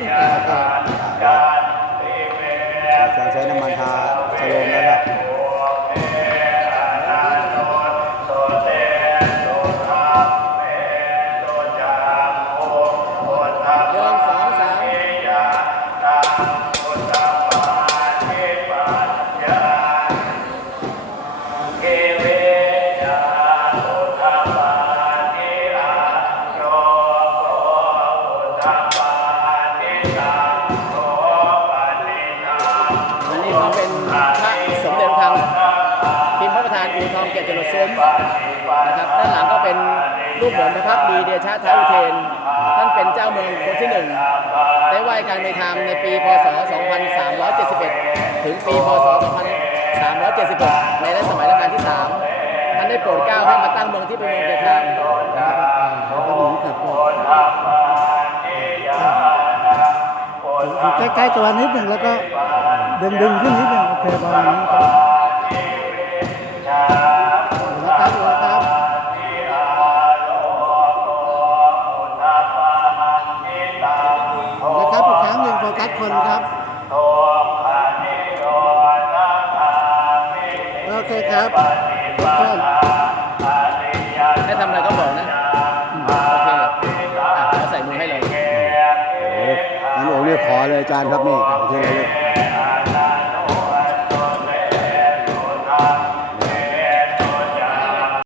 Yeah. อันเป็นพระสมเด็จพระพิมพ์พระประธานอู่ทองเกียรติจรดซุ้มนะครับด้านหลังก็เป็นรูปเหมือนพระพักตร์ดีเดชะท้าวอุเทน ท่านเป็นเจ้าเมืองคนที่หนึ่งได้ไหว้การไปทำในปีพศ 2371 ถึงปีพศ 2376 ใกล้ตัวนิดหนึ่งแล้วก็ดึงดึงขึ้นนิดหนึ่งโอเคประมาณนี้ครับนะครับนะครับนะครับอีกครั้งหนึ่งโฟกัสคนครับโอเคครับเพื่อน ขอเลยอาจารย์ครับนี่โอเคเลย